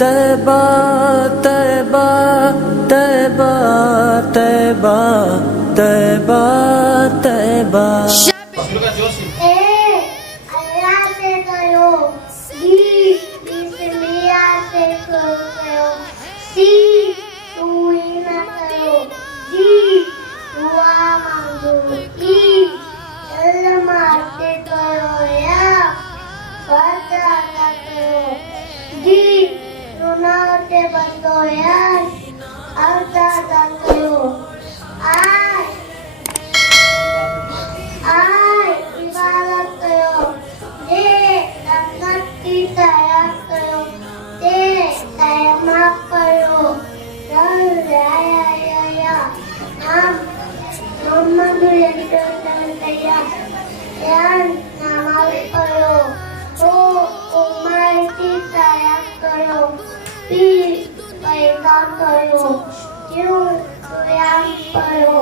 तैबा तैबा तैबा तैबा तैबा तैबा। अल्लाह से करो, बी बिस्मिल्लाह से करो, सी चोरी न करो, डी दुआ मांगो, ई अल्लाह से करो, या वादा न करो, डी गुनाह से बचो, या अर्दा न करो, आई इबादत करो, दे जन्नत की तैयार करो, दे तैयार करो, या हम मोहम्मद नमाज पढ़ो, तो उम्र की तैयार करो, फिर पैदा करो, क्यों सुयाम पढ़ो,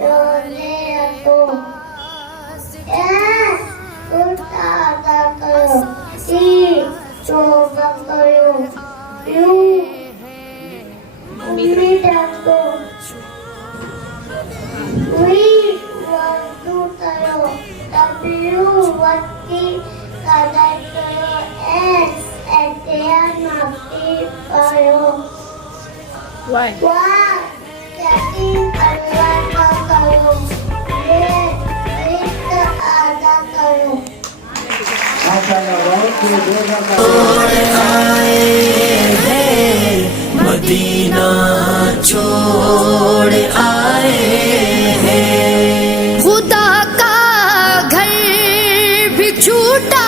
रोजे रखो, अदा करो, तौबा करो, उम्मीद रखो, वज़ू करो, तबीयू वक्त की कदर करो, एहतियात माफी करो, यकीन अल्लाह का करो, रिज़्क़ अदा करो। मदीना छोड़ आए हैं, खुदा का घर भी छूटा